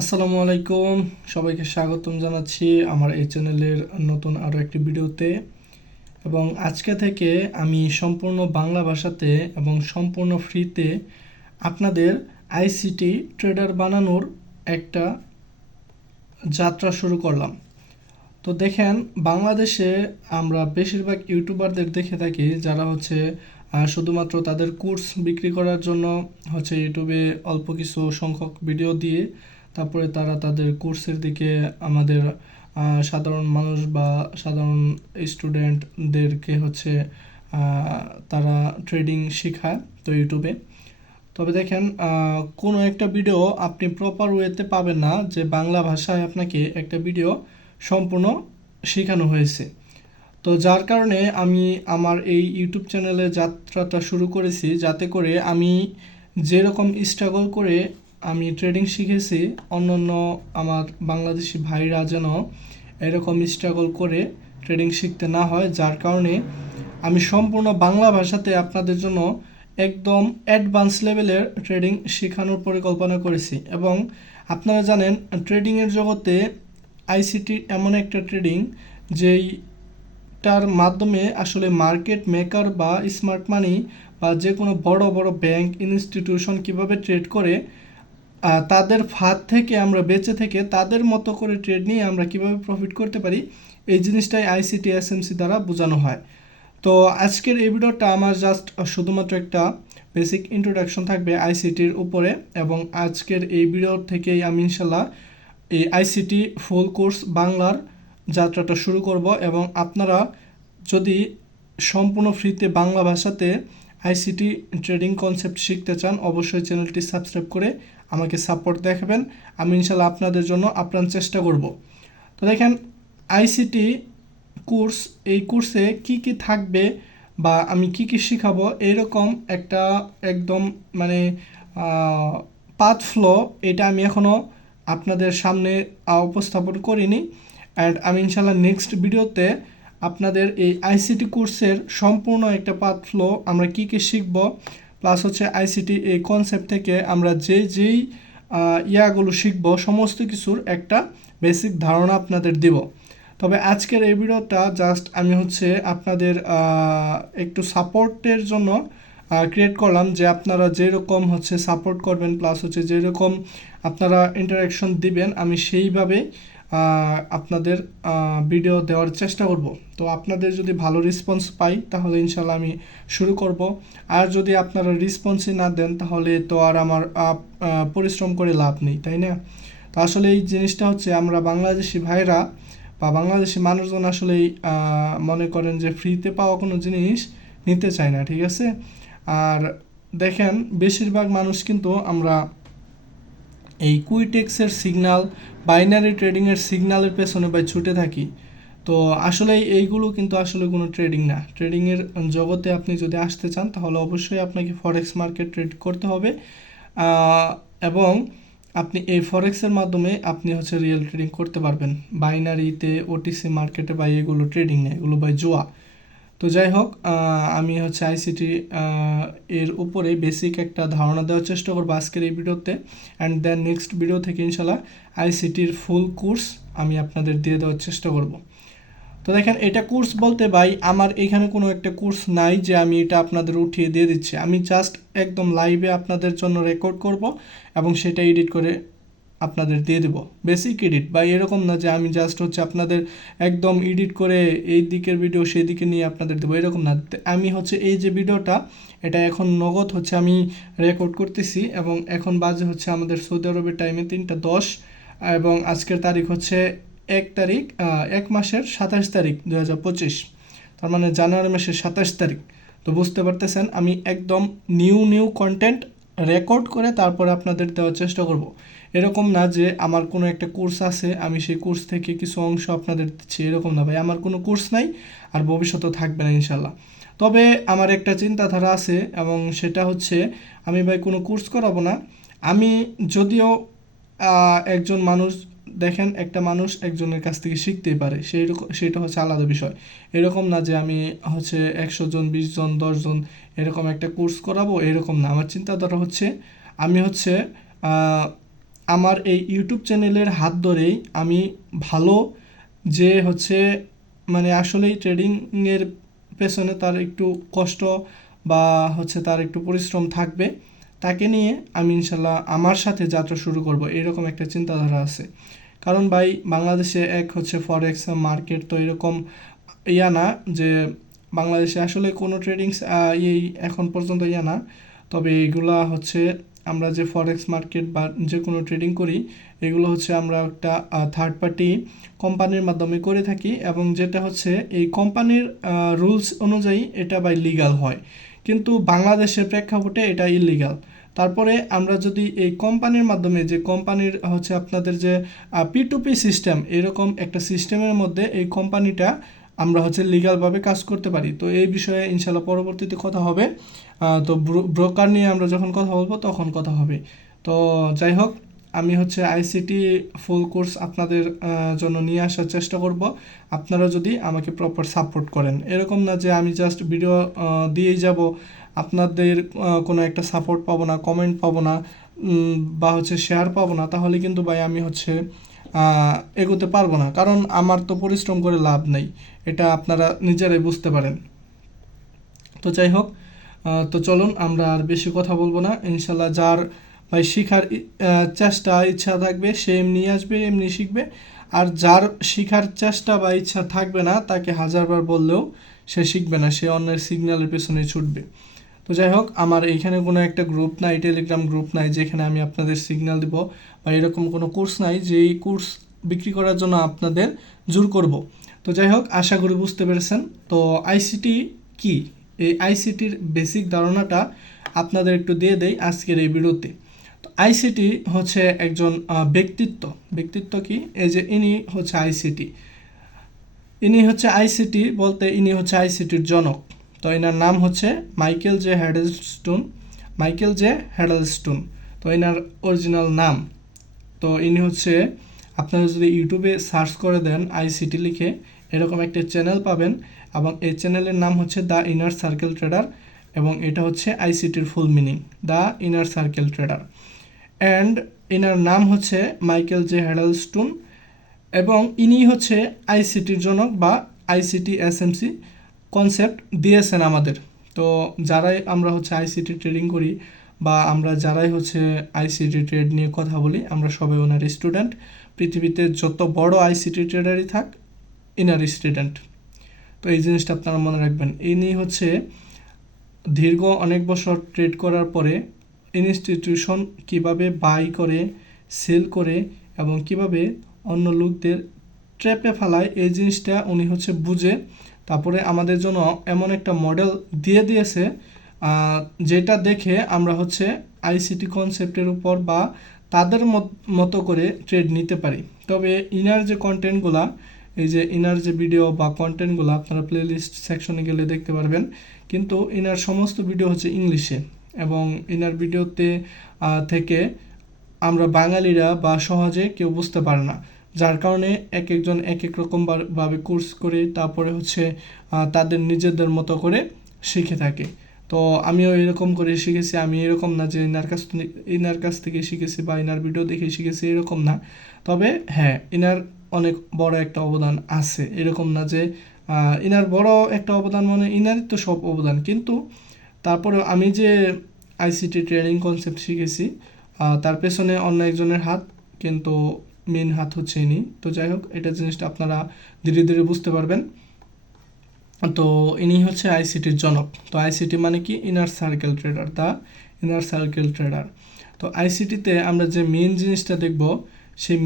আসসালামু আলাইকুম, সবাইকে স্বাগতম জানাচ্ছি আমার এই চ্যানেলের নতুন আরও একটি ভিডিওতে। এবং আজকে থেকে আমি সম্পূর্ণ বাংলা ভাষাতে এবং সম্পূর্ণ ফ্রিতে আপনাদের আইসিটি ট্রেডার বানানোর একটা যাত্রা শুরু করলাম। তো দেখেন, বাংলাদেশে আমরা বেশিরভাগ ইউটিউবারদের দেখে থাকি যারা শুধুমাত্র তাদের কোর্স বিক্রি করার জন্য ইউটিউবে অল্প কিছু সংখ্যক ভিডিও দিয়ে তারপরে তারা তাদের কোর্সের দিকে আমাদের সাধারণ মানুষ বা সাধারণ স্টুডেন্টদেরকে তারা ট্রেডিং শেখায় তো ইউটিউবে। তবে দেখেন, কোনো একটা ভিডিও আপনি প্রপার ওয়েতে পাবেন না যে বাংলা ভাষায় আপনাকে একটা ভিডিও সম্পূর্ণ শেখানো হয়েছে। তো যার কারণে আমি আমার এই ইউটিউব চ্যানেলে যাত্রাটা শুরু করেছি, যাতে করে আমি যেরকম স্ট্রাগল করে আমি ট্রেডিং শিখেছি, অন্য আমার বাংলাদেশি ভাইরা যেন এরকম স্ট্রাগল করে ট্রেডিং শিখতে না হয়। যার কারণে আমি সম্পূর্ণ বাংলা ভাষাতে আপনাদের জন্য একদম অ্যাডভান্স লেভেলের ট্রেডিং শেখানোর পরিকল্পনা করেছি। এবং আপনারা জানেন, ট্রেডিংয়ের জগতে আইসিটি এমন একটা ট্রেডিং যেইটার মাধ্যমে আসলে মার্কেট মেকার বা স্মার্ট মানি বা যে কোনো বড় বড় ব্যাংক ইনস্টিটিউশন কিভাবে ট্রেড করে তাদের ফাঁদ থেকে আমরা বেঁচে থেকে তাদের মতো করে ট্রেড নিয়ে আমরা কিভাবে প্রফিট করতে পারি, এই জিনিসটাই আইসিটি এসএমসি দ্বারা বোঝানো হয়। তো আজকের এই ভিডিওটা আমার জাস্ট শুধুমাত্র একটা বেসিক ইন্ট্রোডাকশন থাকবে আইসিটির উপরে। এবং আজকের এই ভিডিও থেকেই আমি ইনশাল্লাহ এই আইসিটি ফুল কোর্স বাংলার যাত্রাটা শুরু করব। এবং আপনারা যদি সম্পূর্ণ ফ্রিতে বাংলা ভাষাতে আইসিটি ট্রেডিং কনসেপ্ট শিখতে চান, অবশ্যই চ্যানেলটি সাবস্ক্রাইব করে আমাকে সাপোর্ট দেখাবেন। আমি ইনশাল্লাহ আপনাদের জন্য আপ্রাণ চেষ্টা করব। তো দেখেন, আইসিটি কোর্স, এই কোর্সে কি কি থাকবে বা আমি কি কি শেখাবো, এরকম একটা একদম মানে পাথ ফ্লো, এটা আমি এখনও আপনাদের সামনে উপস্থাপন করিনি। অ্যান্ড আমি ইনশাল্লাহ নেক্সট ভিডিওতে আপনাদের এই আইসিটি কোর্সের সম্পূর্ণ একটা পাথ ফ্লো, আমরা কি কি শিখব, প্লাস আইসিটি এই কনসেপ্ট থেকে আমরা যেই ইয়াগুলো শিখব, সমস্ত কিছুর একটা বেসিক ধারণা আপনাদের দিব। তবে আজকের এই ভিডিওটা জাস্ট আমি আপনাদের একটু সাপোর্টের জন্য ক্রিয়েট করলাম, যে আপনারা যেরকম সাপোর্ট করবেন প্লাস যেরকম আপনারা ইন্টারাকশন দিবেন, আমি সেইভাবে আপনাদের ভিডিও দেওয়ার চেষ্টা করব। তো আপনাদের যদি ভালো রেসপন্স পাই তাহলে ইনশাল্লাহ আমি শুরু করব। আর যদি আপনারা রেসপন্সই না দেন তাহলে তো আর আমার পরিশ্রম করে লাভ নেই, তাই না? তো আসলে এই জিনিসটা আমরা বাংলাদেশি ভাইরা বা বাংলাদেশি মানুষজন আসলেই মনে করেন যে ফ্রিতে পাওয়া কোনো জিনিস নিতে চায় না, ঠিক আছে? আর দেখেন, বেশিরভাগ মানুষ কিন্তু আমরা এই কুইটেক্সের সিগনাল, বাইনারি ট্রেডিংয়ের সিগনালের পেছনে ছুটে থাকি। তো আসলে এইগুলো কিন্তু আসলে কোনো ট্রেডিং না। ট্রেডিংয়ের জগতে আপনি যদি আসতে চান তাহলে অবশ্যই আপনাকে ফরেক্স মার্কেট ট্রেড করতে হবে। এবং আপনি এই ফরেক্সের মাধ্যমে আপনি রিয়েল ট্রেডিং করতে পারবেন। বাইনারিতে, ওটিসি মার্কেটে বা এগুলো ট্রেডিং নেই, এগুলো জুয়া। তো যাই হোক, আমি আইসিটি এর উপরে বেসিক একটা ধারণা দেওয়ার চেষ্টা করবো আজকের এই ভিডিওতে। অ্যান্ড দেন নেক্সট ভিডিও থেকে ইনশাল্লাহ আইসিটির ফুল কোর্স আমি আপনাদের দিয়ে দেওয়ার চেষ্টা করব। তো দেখেন, এটা কোর্স বলতে ভাই আমার এখানে কোনো একটা কোর্স নাই যে আমি এটা আপনাদের উঠিয়ে দিয়ে দিচ্ছি। আমি জাস্ট একদম লাইভে আপনাদের জন্য রেকর্ড করব এবং সেটা এডিট করে আপনাদের দিয়ে দেবো। বেসিক এডিট বা এরকম না যে আমি জাস্ট আপনাদের একদম এডিট করে এই দিকের ভিডিও সেই দিকে নিয়ে আপনাদের দেবো, এরকম না। আমি এই যে ভিডিওটা, এটা এখন নগদ আমি রেকর্ড করতেছি এবং এখন বাজে আমাদের সৌদি আরবের টাইমে 3টা 10 এবং আজকের তারিখ 1 তারিখ 1 মাসের 27 তারিখ 2025, তার মানে জানুয়ারি মাসের 27 তারিখ। তো বুঝতে পারতেছেন, আমি একদম নিউ কন্টেন্ট রেকর্ড করে তারপরে আপনাদের দেওয়ার চেষ্টা করব। এরকম না যে আমার কোনো একটা কোর্স আছে, আমি সেই কোর্স থেকে কিছু অংশ আপনাদের দিচ্ছি, এরকম না ভাই। আমার কোনো কোর্স নাই আর ভবিষ্যতেও থাকবে না ইনশাল্লাহ। তবে আমার একটা চিন্তাধারা আছে এবং সেটা আমি ভাই কোনো কোর্স করাবো না। আমি যদিও একজন মানুষ, দেখেন, একটা মানুষ একজনের কাছ থেকে শিখতেই পারে, সেটা আলাদা বিষয়। এরকম না যে আমি 100 জন, 20 জন, 10 জন এরকম একটা কোর্স করাবো, এরকম না। আমার চিন্তাধারা আমি আমার এই ইউটিউব চ্যানেলের হাত ধরেই আমি ভালো যে হচ্ছে মানে আসলেই ট্রেডিংয়ের পেছনে তার একটু কষ্ট বা হচ্ছে তার একটু পরিশ্রম থাকবে, তাকে নিয়ে আমি ইনশাল্লাহ আমার সাথে যাত্রা শুরু করব, এরকম একটা চিন্তাধারা আছে। কারণ ভাই বাংলাদেশে এক হচ্ছে ফরেক্স মার্কেট তো এরকম না যে বাংলাদেশে আসলে কোনো ট্রেডিংস এই এখন পর্যন্ত না। তবে এগুলা হচ্ছে আমরা যে ফরেক্স মার্কেট বা যে কোনো ট্রেডিং করি, এগুলো হচ্ছে আমরা একটা থার্ড পার্টি কোম্পানির মাধ্যমে করে থাকি, এবং যেটা হচ্ছে এই কোম্পানির রুলস অনুযায়ী এটা বাই লিগাল হয়, কিন্তু বাংলাদেশের প্রেক্ষাপটে এটা ইলিগাল। তারপরে আমরা যদি এই কোম্পানির মাধ্যমে, যে কোম্পানির হচ্ছে আপনাদের যে P2P সিস্টেম, এরকম একটা সিস্টেমের মধ্যে এই কোম্পানিটা আমরা হচ্ছে লিগালভাবে কাজ করতে পারি। তো এই বিষয়ে ইনশাল্লাহ পরবর্তীতে কথা হবে। তো ব্রোকার নিয়ে আমরা যখন কথা বলবো তখন কথা হবে। তো যাই হোক, আমি হচ্ছে আইসিটি ফুল কোর্স আপনাদের জন্য নিয়ে আসার চেষ্টা করব, আপনারা যদি আমাকে প্রপার সাপোর্ট করেন। এরকম না যে আমি জাস্ট ভিডিও দিয়েই যাব, আপনাদের কোনো একটা সাপোর্ট পাবো না, কমেন্ট পাবো না, বা হচ্ছে শেয়ার পাবো না, তাহলে কিন্তু ভাই আমি হচ্ছে এগোতে পারবো না, কারণ আমার তো পরিশ্রম করে লাভ নেই, এটা আপনারা নিজেরাই বুঝতে পারেন। তো যাই হোক, তো চলুন আমরা আর বেশি কথা বলবো না। ইনশাল্লাহ যার ভাই শেখার চেষ্টা ইচ্ছা থাকবে সে এমনি আসবে, এমনি শিখবে। আর যার শেখার চেষ্টা বা ইচ্ছা থাকবে না, তাকে হাজারবার বললেও সে শিখবে না, সে অন্যের সিগন্যালের পেছনে ছুটবে। তো যাই হোক, আমার এইখানে কোনো একটা গ্রুপ নাই, টেলিগ্রাম গ্রুপ নাই যেখানে আমি আপনাদের সিগন্যাল দিব, বা এরকম কোনো কোর্স নাই যেই কোর্স বিক্রি করার জন্য আপনাদের জোর করব। তো যাই হোক, আশা করি বুঝতে পেরেছেন। তো আইসিটি কি, এই আইসিটির বেসিক ধারণাটা আপনাদের একটু দিয়ে দেই আজকের এই ভিডিওতে। তো আইসিটি হচ্ছে একজন ব্যক্তিত্ব কি, এই যে ইনি হচ্ছে আইসিটি, ইনি হচ্ছে আইসিটি বলতে ইনি হচ্ছে আইসিটির জনক। তো এনার নাম হচ্ছে মাইকেল জে হ্যাডেলস্টোন। তো এনার অরিজিনাল নাম। তো ইনি হচ্ছে, আপনারা যদি ইউটিউবে সার্চ করে দেন আইসিটি লিখে, এরকম একটা চ্যানেল পাবেন, এবং এই চ্যানেলের নাম হচ্ছে দ্য ইনার সার্কেল ট্রেডার, এবং এটা হচ্ছে আইসিটির full meaning, the inner circle trader. And এনার নাম হচ্ছে মাইকেল জে হ্যাডেলস্টোন, এবং ইনি হচ্ছে আইসিটির জনক বা আইসিটি এসএমসি কনসেপ্ট দিয়েছেন আমাদের। তো যারাই আমরা হচ্ছে আইসিটি ট্রেডিং করি, বা আমরা যারাই হচ্ছে আইসিটি ট্রেড নিয়ে কথা বলি, আমরা সবাই ওনার স্টুডেন্ট। পৃথিবীতে যত বড় আইসিটি ট্রেডারই থাক, ইনার স্টুডেন্ট। তো এই জিনিসটা আপনারা মনে রাখবেন। ইনি হচ্ছে দীর্ঘ অনেক বছর ট্রেড করার পরে ইনস্টিটিউশন কিভাবে বাই করে, সেল করে, এবং কিভাবে অন্য লোকদের ট্র্যাপে ফেলায়, এই জিনিসটা উনি হচ্ছে বুঝে তারপরে আমাদের জন্য এমন একটা মডেল দিয়ে দিয়েছে, যেটা দেখে আমরা হচ্ছে আইসিটি কনসেপ্টের উপর বা তাদের মতো করে ট্রেড নিতে পারি। তবে ইনার যে কন্টেন্টগুলা, এই যে ইনার যে ভিডিও বা কন্টেন্টগুলো আপনারা প্লেলিস্ট সেকশনে গেলে দেখতে পারবেন, কিন্তু ইনার সমস্ত ভিডিও হচ্ছে ইংলিশে, এবং ইনার ভিডিওতে থেকে আমরা বাঙালিরা বা সহজে কেউ বুঝতে পারে না, যার কারণে এক একজন এক এক রকমভাবে কোর্স করে তারপরে হচ্ছে তাদের নিজেদের মতো করে শিখে থাকে। তো আমিও এরকম করে শিখেছি, আমি এরকম না যে ইনার কাছ থেকে শিখেছি বা ইনার ভিডিও দেখে শিখেছি, এরকম না। তবে হ্যাঁ, ইনার অনেক বড় একটা অবদান আছে, এরকম না যে ইনার বড় একটা অবদান মানে ইনারই তো সব অবদান, কিন্তু তারপরে আমি যে আইসিটি ট্রেনিং কনসেপ্ট শিখেছি, তার পেছনে অন্য একজনের হাত, কিন্তু মেন হাত হচ্ছে ইনি। তো যাই হোক, এটা জিনিসটা আপনারা ধীরে ধীরে বুঝতে পারবেন। তো ইনি হচ্ছে আইসিটির জনক। তো আইসিটি মানে কি, inner circle trader, the inner circle trader. তো আইসিটিতে আমরা যে মেন জিনিসটা দেখব, সেই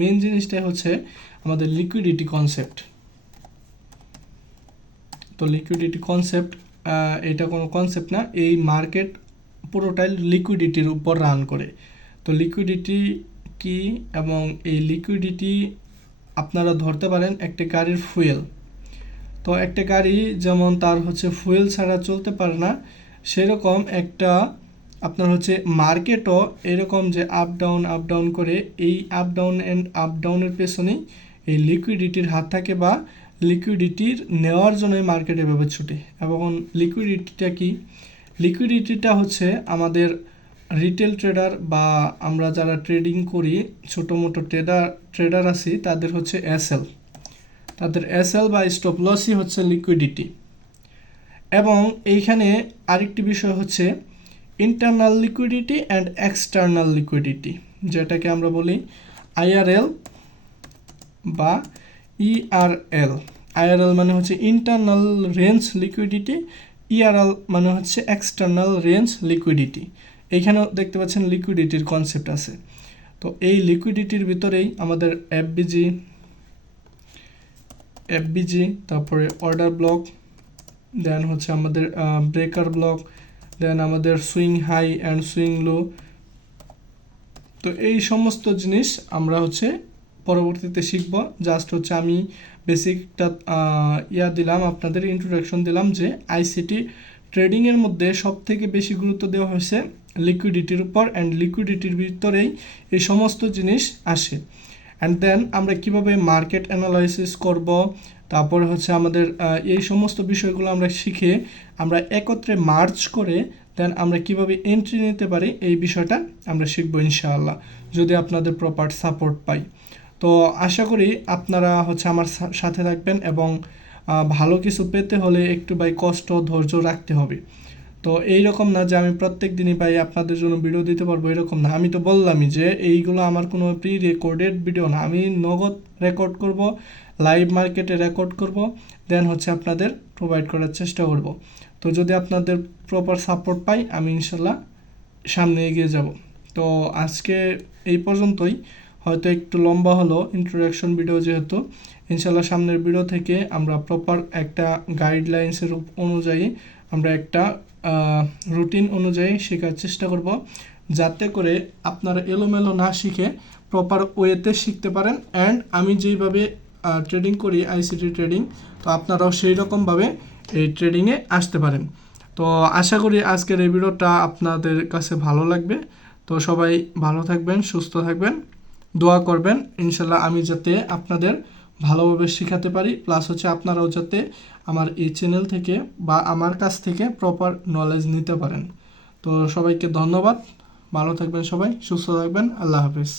মেন জিনিসটা হচ্ছে আমাদের লিকুইডিটি কনসেপ্ট। তো লিকুইডিটি কনসেপ্ট, এটা কোনো কনসেপ্ট না, এই মার্কেট পুরোটাই লিকুইডিটির উপর রান করে। তো লিকুইডিটি কি, এবং এই লিকুইডিটি আপনারা ধরতে পারেন একটা গাড়ির ফুয়েল। তো একটা গাড়ি যেমন তার হচ্ছে ফুয়েল ছাড়া চলতে পারে না, সেরকম একটা আপনার হচ্ছে মার্কেটও এরকম যে আপ ডাউন করে, এই আপ ডাউনের পেছনেই এই লিকুইডিটির হাত থাকে, বা লিকুইডিটির নেওয়ার জন্যই মার্কেট এভাবে ছুটে। এবং লিকুইডিটিটা কি, লিকুইডিটিটা হচ্ছে আমাদের রিটেল ট্রেডার বা আমরা যারা ট্রেডিং করি ছোটো মোটো ট্রেডার আছি তাদের হচ্ছে এসএল, তাদের এসএল বা স্টপ লসই হচ্ছে লিকুইডিটি। এবং এইখানে আরেকটি বিষয় হচ্ছে internal liquidity and external liquidity, যেটাকে আমরা বলি আইআরএল বা ইআরএল। আইআরএল মানে হচ্ছে ইন্টারনাল রেঞ্জ লিকুইডিটি, ইআরএল মানে হচ্ছে এক্সটার্নাল রেঞ্জ লিকুইডিটি। এইখানেও দেখতে পাচ্ছেন লিকুইডিটির কনসেপ্ট আছে। তো এই লিকুইডিটির ভিতরেই আমাদের এফবিজি, তারপরে অর্ডার ব্লক, দেন হচ্ছে আমাদের ব্রেকার ব্লক, দেন আমাদের swing high and swing low. তো এই সমস্ত জিনিস আমরা হচ্ছে পরবর্তীতে শিখব। জাস্ট হচ্ছে আমি বেসিকটা দিলাম, আপনাদের ইন্ট্রোডাকশন দিলাম যে আইসিটি ট্রেডিংয়ের মধ্যে সবথেকে বেশি গুরুত্ব দেওয়া হয়েছে লিকুইডিটির উপর, অ্যান্ড লিকুইডিটির ভিতরেই এই সমস্ত জিনিস আসে। অ্যান্ড দেন আমরা কিভাবে মার্কেট অ্যানালাইসিস করব, তারপরে হচ্ছে আমাদের এই সমস্ত বিষয়গুলো আমরা শিখে আমরা একত্রে মার্চ করে দেন আমরা কিভাবে এন্ট্রি নিতে পারি এই বিষয়টা আমরা শিখবো ইনশাআল্লাহ, যদি আপনাদের প্রপার সাপোর্ট পাই। তো আশা করি আপনারা হচ্ছে আমার সাথে থাকবেন, এবং ভালো কিছু পেতে হলে একটু কষ্ট ধৈর্য রাখতে হবে। তো এইরকম না যে আমি প্রত্যেক দিনই আপনাদের জন্য ভিডিও দিতে পারবো, এরকম না। আমি তো বললামই যে এইগুলো আমার কোনো প্রি রেকর্ডেড ভিডিও না, আমি নগদ রেকর্ড করব, লাইভ মার্কেটে রেকর্ড করব, দেন হচ্ছে আপনাদের প্রোভাইড করার চেষ্টা করব। তো যদি আপনাদের প্রপার সাপোর্ট পাই আমি ইনশাল্লাহ সামনে এগিয়ে যাব। তো আজকে এই পর্যন্তই, হয়তো একটু লম্বা হলো ইন্ট্রোডাকশন ভিডিও যেহেতু। ইনশাল্লাহ সামনের ভিডিও থেকে আমরা প্রপার একটা গাইডলাইন্সের অনুযায়ী আমরা একটা রুটিন অনুযায়ী শেখার চেষ্টা করব, যাতে করে আপনারা এলোমেলো না শিখে প্রপার ওয়েতে শিখতে পারেন। অ্যান্ড আমি যেইভাবে ট্রেডিং করি আইসিটি ট্রেডিং, তো আপনারাও সেই রকমভাবে এই ট্রেডিংয়ে আসতে পারেন। তো আশা করি আজকের এই ভিডিওটা আপনাদের কাছে ভালো লাগবে। তো সবাই ভালো থাকবেন, সুস্থ থাকবেন, দোয়া করবেন ইনশাল্লাহ আমি যাতে আপনাদের ভালোভাবে শেখাতে পারি, প্লাস হচ্ছে আপনারাও যাতে আমার এই চ্যানেল থেকে বা আমার কাছ থেকে প্রপার নলেজ নিতে পারেন। তো সবাইকে ধন্যবাদ, ভালো থাকবেন সবাই, সুস্থ থাকবেন, আল্লাহ হাফিজ।